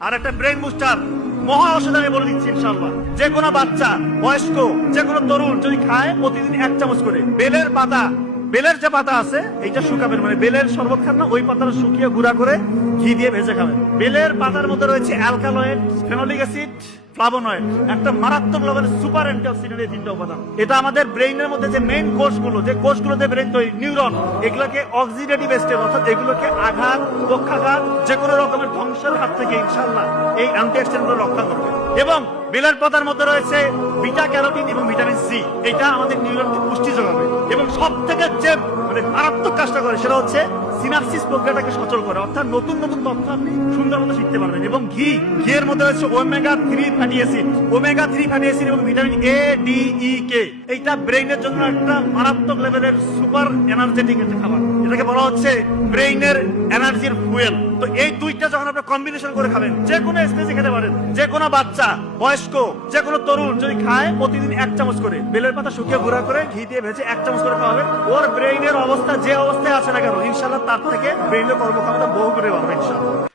আর একটা brain booster মহা ঔষধ আমি বলে দিচ্ছি ইনশাআল্লাহ। যে কোনো বাচ্চা, বয়স্ক, যে কোনো তরুণ যদি খায় প্রতিদিন 1 চামচ করে বেলের পাতা, বেলের যে পাতা আছে এইটা শুকাবেন, মানে বেলের শরবত খান না, ওই পাতাটা শুকিয়ে গুঁড়া করে ঘি দিয়ে ভেজে খাবেন। বেলের পাতার মধ্যে রয়েছে অ্যালকালয়েড, ফেনোলিক অ্যাসিড, ফ্লাভোনয়েড, একটা মারাত্মক লেভেলের সুপার অ্যান্টিঅক্সিডেন্ট, এই 3টা উপাদান। এটা আমাদের ব্রেইনের মধ্যে যে মেইন কোষগুলো, যে কোষগুলোতে ব্রেইন তৈরি, নিউরন, এগুলোকে অক্সিডেটিভ স্টেট অর্থাৎ এগুলোকে আঘাত, পক্ষাঘাত, যে কোনো রকমের ধ্বংসের হাত থেকে ইনশাআল্লাহ এই অ্যান্টিঅক্সিডেন্টগুলো রক্ষা করবে। এবং বেলের পাতার মধ্যে রয়েছে বিটা ক্যারোটিন এবং ভিটামিন সি, এটা আমাদের নিউরনকে পুষ্টি যোগাবে। এবং সব থেকে যে মানে মারাত্মক কাজটা করে সেটা হচ্ছে সিনাপসিস প্রক্রিয়াটাকে সচল করে, অর্থাৎ নতুন নতুন তথ্য আপনি সুন্দর মতো শিখতে পারবেন। এবং ঘিয়ের মধ্যে রয়েছে omega 3 fatty acid, omega 3 fatty acid এবং ভিটামিন এ, ডি, ই, কে। এইটা ব্রেইনের জন্য একটা মারাত্মক লেভেলের সুপার এনার্জেটিক একটা খাবার, এটাকে বলা হচ্ছে ব্রেইনের এনার্জির ফুয়েল। তো এই দুইটা যখন আপনি কম্বিনেশন করে খাবেন, যে কোনো স্টেজে খেতে পারেন, যে কোনো বাচ্চা, বয়স্ক, যে কোনো তরুণ যদি খায় প্রতিদিন 1 চামচ করে বেলের পাতা শুকিয়ে গুঁড়া করে ঘি দিয়ে ভেজে 1 চামচ করে খাওয়াবে, ওর ব্রেইনের অবস্থা যে অবস্থায় আছে না কেন ইনশাআল্লাহ তার থেকে ব্রেইনের কর্মক্ষমতা বহু করে বাড়বে ইনশাআল্লাহ।